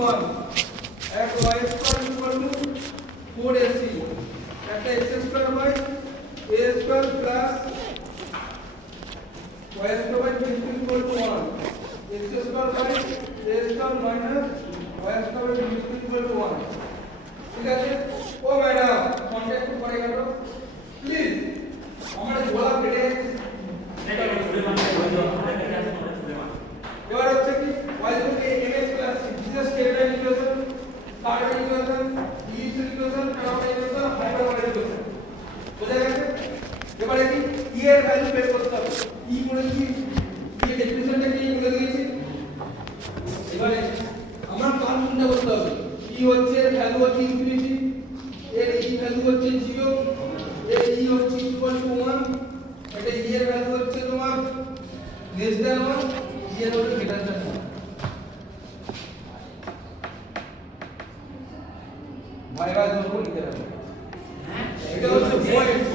1 at y square equal to 4ac at x square by a square plus y square by b square equal to 1 x square by a square minus y square by b square equal to 1 ঠিক আছে ও madam ফন্টটা একটু পড়ে গেল please আমাদের গোলা কেটে এবার হচ্ছে কি y mx plus c this statement equation কার্টের ইকুয়েশন ইলিপ্সের ইকুয়েশন প্যারাবোলার ইকুয়েশন হাইপারবোলার ইকুয়েশন বোঝা গেছে এবারে কি e এর ভ্যালু বের করতে হবে e বলে কি e এর ডেফিনিশনটা কি বলে দিয়েছি এবারে আমরা মান চিন্তা করতে হবে e হচ্ছে ভ্যালু হচ্ছে ইনফিনিটি এর e ভ্যালু হচ্ছে 0 এর e হচ্ছে ইকুয়াল টু 1 এটা e এর ভ্যালু হচ্ছে তোমার লেস দ্যান 1 e এর ভ্যালু গ্রেটার দ্যান 1 ভাই ভাই ধরো লিখে রাখো এটা হচ্ছে পয়েন্ট